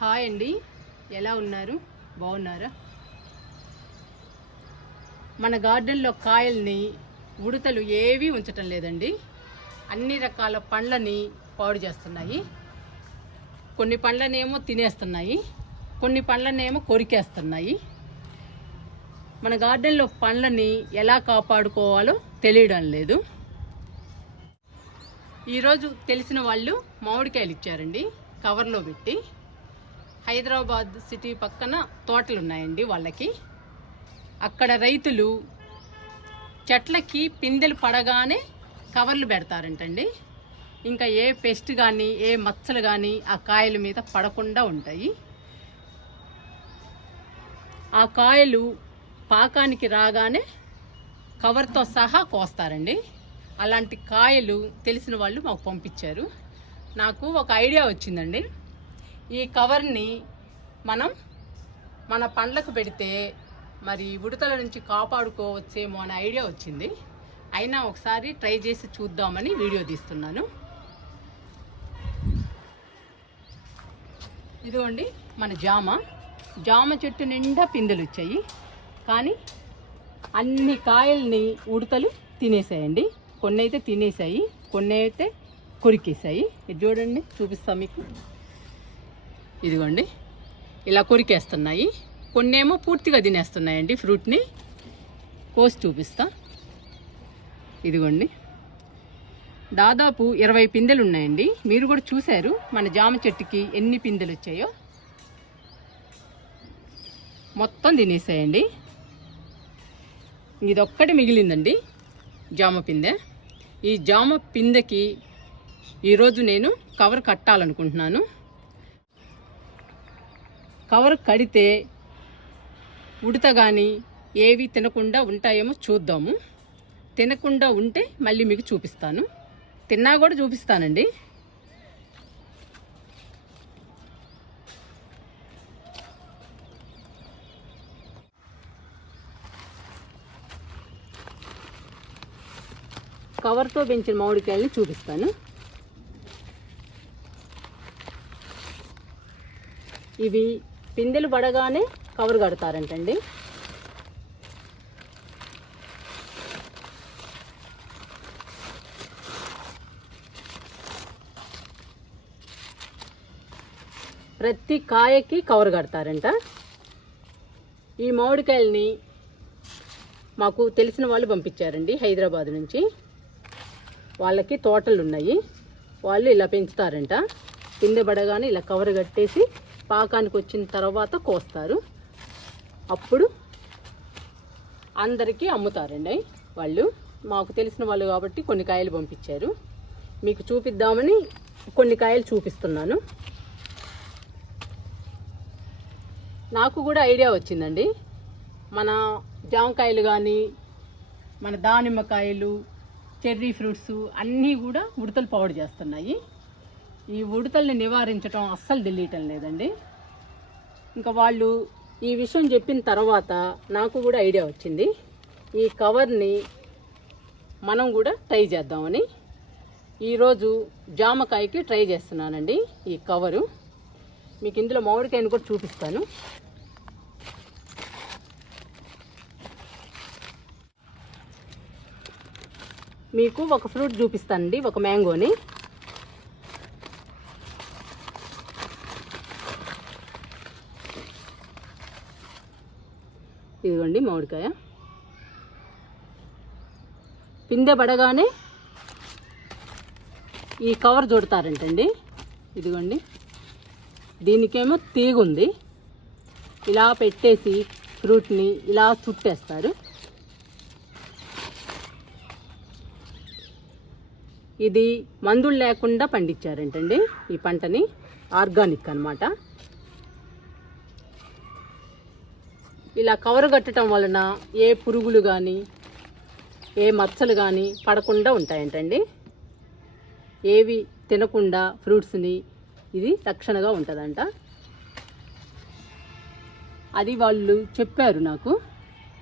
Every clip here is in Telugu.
హాయ్ అండి, ఎలా ఉన్నారు? బాగున్నారా? మన గార్డెన్లో కాయల్ని ఉడతలు ఏవీ ఉంచటం లేదండి. అన్ని రకాల పండ్లని పాడు చేస్తున్నాయి. కొన్ని పండ్లనేమో తినేస్తున్నాయి, కొన్ని పండ్లనేమో కొరికేస్తున్నాయి. మన గార్డెన్లో పండ్లని ఎలా కాపాడుకోవాలో తెలియడం లేదు. ఈరోజు తెలిసిన వాళ్ళు మామిడికాయలు ఇచ్చారండి, కవర్లో పెట్టి. హైదరాబాద్ సిటీ పక్కన తోటలు ఉన్నాయండి వాళ్ళకి. అక్కడ రైతులు చెట్లకి పిందెలు పడగానే కవర్లు పెడతారంటండి. ఇంకా ఏ పెస్ట్ కానీ ఏ మచ్చలు కానీ ఆ కాయల మీద పడకుండా ఉంటాయి. ఆ కాయలు పాకానికి రాగానే కవర్తో సహా కోస్తారండి. అలాంటి కాయలు తెలిసిన వాళ్ళు మాకు పంపించారు. నాకు ఒక ఐడియా వచ్చిందండి. ఈ కవర్ని మనం మన పండ్లకు పెడితే మరి ఉడతల నుంచి కాపాడుకోవచ్చేమో అనే ఐడియా వచ్చింది. అయినా ఒకసారి ట్రై చేసి చూద్దామని వీడియో తీస్తున్నాను. ఇదిగోండి మన జామ చెట్టు నిండా పిందెలు వచ్చాయి. కానీ అన్ని కాయల్ని ఉడతలు తినేసాయండి. కొన్ని అయితే తినేసాయి, కొన్ని అయితే కొరికేసాయి. ఇది చూడండి, చూపిస్తా మీకు. ఇదిగోండి, ఇలా కొరికేస్తున్నాయి. కొన్నేమో పూర్తిగా తినేస్తున్నాయండి. ఫ్రూట్ని కోసి చూపిస్తా. ఇదిగోండి, దాదాపు 20 పిందెలు ఉన్నాయండి. మీరు కూడా చూశారు మన జామ చెట్టుకి ఎన్ని పిందెలు వచ్చాయో. మొత్తం తినేసాయండి. ఇదొక్కటి మిగిలిందండి, జామ పిందె. ఈ జామ పిందెకి ఈరోజు నేను కవర్ కట్టాలనుకుంటున్నాను. కవర్ కడితే ఉడత కానీ ఏవి తినకుండా ఉంటాయేమో చూద్దాము. తినకుండా ఉంటే మళ్ళీ మీకు చూపిస్తాను. తిన్నా కూడా చూపిస్తానండి. కవర్తో పెంచిన మామిడికాయలని చూపిస్తాను. ఇవి పిందెలు పడగానే కవర్ కడతారంటండి. ప్రతి కాయకి కవర్ కడతారంట. ఈ మామిడికాయలని మాకు తెలిసిన వాళ్ళు పంపించారండి, హైదరాబాద్ నుంచి. వాళ్ళకి తోటలు ఉన్నాయి, వాళ్ళు ఇలా పెంచుతారంట. పిందె పడగానే ఇలా కవర్ కట్టేసి పాకానికి వచ్చిన తర్వాత కోస్తారు. అప్పుడు అందరికీ అమ్ముతారండి వాళ్ళు. మాకు తెలిసిన వాళ్ళు కాబట్టి కొన్ని కాయలు పంపించారు. మీకు చూపిద్దామని కొన్ని కాయలు చూపిస్తున్నాను. నాకు కూడా ఐడియా వచ్చిందండి. మన జామకాయలు కానీ మన దానిమ్మకాయలు, చెర్రీ ఫ్రూట్స్ అన్నీ కూడా ఉడతలు పాడు చేస్తున్నాయి. ఈ ఉడతల్ని నివారించడం అస్సలు తెలియటం లేదండి. ఇంకా వాళ్ళు ఈ విషయం చెప్పిన తర్వాత నాకు కూడా ఐడియా వచ్చింది. ఈ కవర్ని మనం కూడా ట్రై చేద్దామని ఈరోజు జామకాయకి ట్రై చేస్తున్నానండి. ఈ కవరు మీకు ఇందులో మామిడికాయని కూడా చూపిస్తాను. మీకు ఒక ఫ్రూట్ చూపిస్తానండి, ఒక మ్యాంగోని. ఇదిగోండి మామిడికాయ. పిందె పడగానే ఈ కవర్ చుడతారంటండి. ఇదిగోండి, దీనికేమో తీగ ఉంది. ఇలా పెట్టేసి ఫ్రూట్ని ఇలా చుట్టేస్తారు. ఇది మందులు లేకుండా పండించారంటండి ఈ పంటని. ఆర్గానిక్ అన్నమాట. ఇలా కవర్ కట్టడం వలన ఏ పురుగులు కానీ ఏ మచ్చలు కానీ పడకుండా ఉంటాయంటండి. ఏవి తినకుండా ఫ్రూట్స్ని ఇది రక్షణగా ఉంటుందంట. అది వాళ్ళు చెప్పారు నాకు.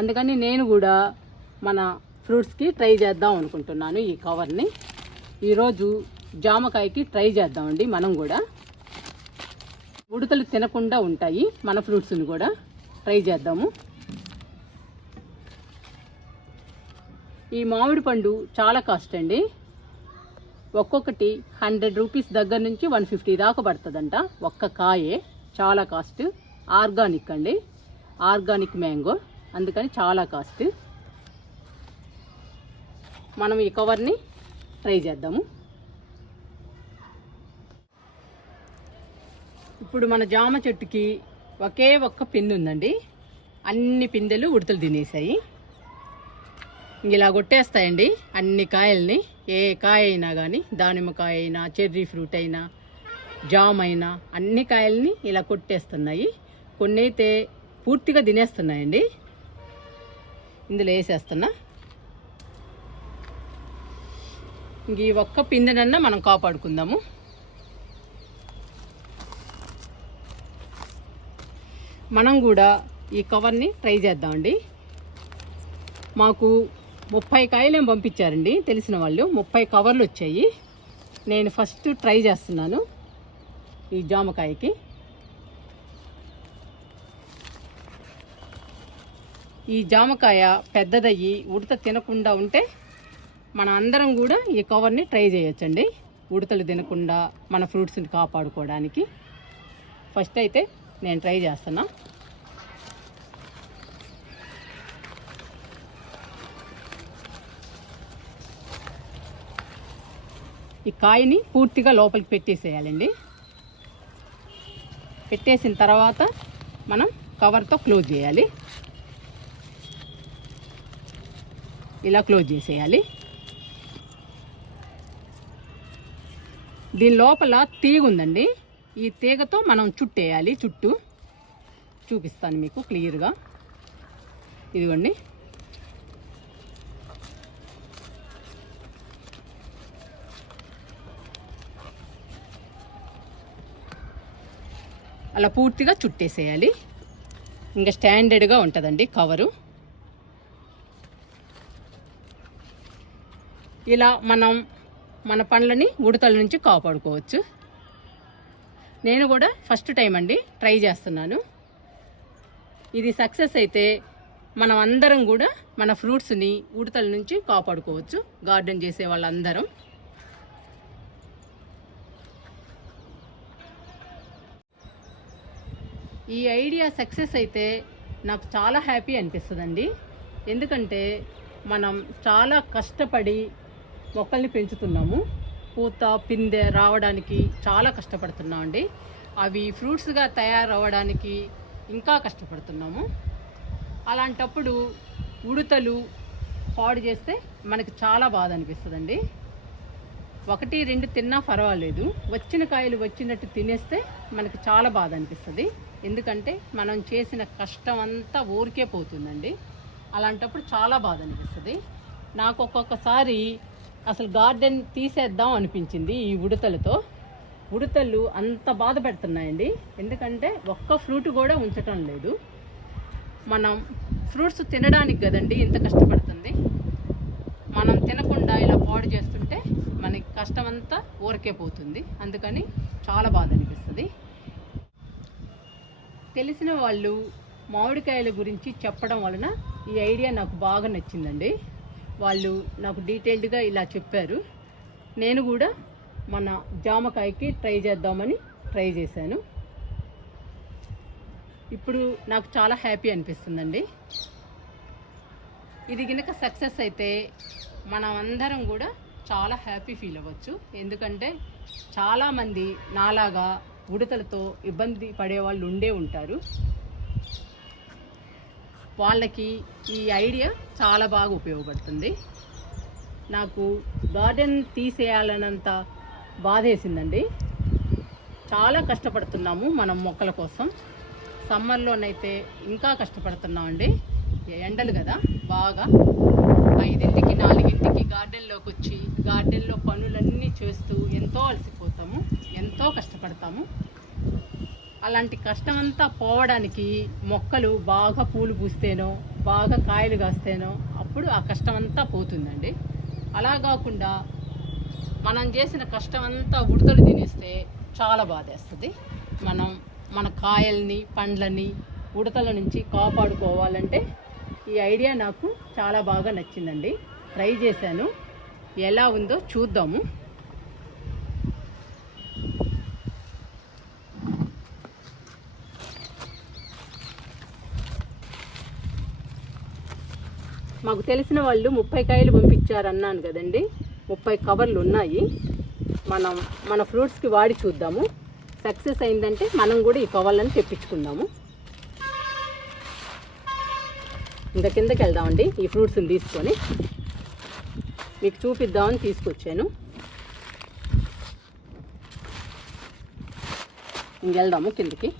అందుకని నేను కూడా మన ఫ్రూట్స్కి ట్రై చేద్దాం అనుకుంటున్నాను ఈ కవర్ని. ఈరోజు జామకాయకి ట్రై చేద్దామండి మనం కూడా. ఉడతలు తినకుండా ఉంటాయి మన ఫ్రూట్స్ని కూడా. ట్రై చేద్దాము. ఈ మామిడి పండు చాలా కాస్ట్ అండి. ఒక్కొక్కటి 100 రూపీస్ దగ్గర నుంచి 150 దాకా పడుతుందంట ఒక్క కాయే. చాలా కాస్ట్. ఆర్గానిక్ అండి, ఆర్గానిక్ మ్యాంగో, అందుకని చాలా కాస్ట్. మనం ఈ కవర్ని ట్రై చేద్దాము. ఇప్పుడు మన జామ చెట్టుకి ఒకే ఒక్క పిందె ఉందండి. అన్ని పిందెలు ఉడతలు తినేసాయి. ఇలా కొట్టేస్తాయండి అన్ని కాయల్ని. ఏ కాయ అయినా కానీ, దానిమ్మకాయ అయినా, చెర్రీ ఫ్రూట్ అయినా, జామ్ అయినా, అన్ని కాయల్ని ఇలా కొట్టేస్తున్నాయి. కొన్ని అయితే పూర్తిగా తినేస్తున్నాయండి. ఇందులో వేసేస్తున్నా. ఇంక ఈ ఒక్క పిందెనన్నా మనం కాపాడుకుందాము. మనం కూడా ఈ కవర్ని ట్రై చేద్దామండి. మాకు 30 కాయలేం పంపించారండి తెలిసిన వాళ్ళు. 30 కవర్లు వచ్చాయి. నేను ఫస్ట్ ట్రై చేస్తున్నాను ఈ జామకాయకి. ఈ జామకాయ పెద్దదయ్యి ఉడత తినకుండా ఉంటే మన అందరం కూడా ఈ కవర్ని ట్రై చేయొచ్చండి. ఉడతలు తినకుండా మన ఫ్రూట్స్ని కాపాడుకోవడానికి. ఫస్ట్ అయితే నేను ట్రై చేస్తున్నా. ఈ కాయని పూర్తిగా లోపలికి పెట్టేసేయాలండి. పెట్టేసిన తర్వాత మనం కవర్తో క్లోజ్ చేయాలి. ఇలా క్లోజ్ చేసేయాలి. దీని లోపల తీగ ఉందండి. ఈ తీగతో మనం చుట్టేయాలి. చుట్టూ చూపిస్తాను మీకు క్లియర్గా. ఇదిగోండి. అలా పూర్తిగా చుట్టేసేయాలి. ఇంకా స్టాండర్డ్గా ఉంటుందండి కవరు. ఇలా మనం మన పండ్లని ఉడతల నుంచి కాపాడుకోవచ్చు. నేను కూడా ఫస్ట్ టైం అండి ట్రై చేస్తున్నాను. ఇది సక్సెస్ అయితే మనం అందరం కూడా మన ఫ్రూట్స్ని ఉడతల నుంచి కాపాడుకోవచ్చు, గార్డెన్ చేసే వాళ్ళందరం. ఈ ఐడియా సక్సెస్ అయితే నాకు చాలా హ్యాపీ అనిపిస్తుందండి. ఎందుకంటే మనం చాలా కష్టపడి మొక్కల్ని పెంచుతున్నాము. పూత పిందె రావడానికి చాలా కష్టపడుతున్నామండి. అవి ఫ్రూట్స్గా తయారవ్వడానికి ఇంకా కష్టపడుతున్నాము. అలాంటప్పుడు ఉడతలు పాడు చేస్తే మనకి చాలా బాధ అనిపిస్తుందండి. 1-2 తిన్నా పర్వాలేదు, వచ్చిన కాయలు వచ్చినట్టు తినేస్తే మనకి చాలా బాధ అనిపిస్తుంది. ఎందుకంటే మనం చేసిన కష్టం అంతా ఊరికే పోతుందండి. అలాంటప్పుడు చాలా బాధ అనిపిస్తుంది. నాకు ఒక్కొక్కసారి అసలు గార్డెన్ తీసేద్దాం అనిపించింది ఈ ఉడతలతో. ఉడతలు అంత బాధ పెడుతున్నాయండి. ఎందుకంటే ఒక్క ఫ్రూట్ కూడా ఉంచటం లేదు. మనం ఫ్రూట్స్ తినడానికి కదండి ఇంత కష్టపడుతుంది. మనం తినకుండా ఇలా పాడు చేస్తుంటే మనకి కష్టం అంతా ఊరికే పోతుంది. అందుకని చాలా బాధ అనిపిస్తుంది. తెలిసిన వాళ్ళు మామిడికాయల గురించి చెప్పడం వలన ఈ ఐడియా నాకు బాగా నచ్చిందండి. వాళ్ళు నాకు డీటెయిల్డ్గా ఇలా చెప్పారు. నేను కూడా మన జామకాయకి ట్రై చేద్దామని ట్రై చేశాను. ఇప్పుడు నాకు చాలా హ్యాపీ అనిపిస్తుందండి. ఇది కనుక సక్సెస్ అయితే మనం అందరం కూడా చాలా హ్యాపీ ఫీల్ అవ్వచ్చు. ఎందుకంటే చాలామంది నాలాగా ఉడతలతో ఇబ్బంది పడేవాళ్ళు ఉండే ఉంటారు. వాళ్ళకి ఈ ఐడియా చాలా బాగా ఉపయోగపడుతుంది. నాకు గార్డెన్ తీసేయాలన్నంత బాధేసిందండి. చాలా కష్టపడుతున్నాము మనం మొక్కల కోసం. సమ్మర్లోనైతే ఇంకా కష్టపడుతున్నామండి. ఎండలు కదా బాగా. 5ంటికి 4ంటికి గార్డెన్లోకి వచ్చి గార్డెన్లో పనులన్నీ చేస్తూ ఎంతో అలసిపోతాము, ఎంతో కష్టపడతాము. అలాంటి కష్టమంతా పోవడానికి మొక్కలు బాగా పూలు పూస్తేనో బాగా కాయలు కాస్తేనో అప్పుడు ఆ కష్టమంతా పోతుందండి. అలా కాకుండా మనం చేసిన కష్టమంతా ఉడతలు తినేస్తే చాలా బాధేస్తుంది. మనం మన కాయల్ని పండ్లని ఉడతల నుంచి కాపాడుకోవాలంటే ఈ ఐడియా నాకు చాలా బాగా నచ్చిందండి. ట్రై చేశాను, ఎలా ఉందో చూద్దాము. మాకు తెలిసిన వాళ్ళు 30 కాయలు పంపించారన్నాను కదండి. 30 కవర్లు ఉన్నాయి. మన ఫ్రూట్స్కి వాడి చూద్దాము. సక్సెస్ అయిందంటే మనం కూడా ఈ కవర్లను తెప్పించుకుందాము. ఇంకా కిందకి వెళ్దామండి. ఈ ఫ్రూట్స్ని తీసుకొని మీకు చూపిద్దామని తీసుకొచ్చాను. ఇంకెళ్దాము కిందకి.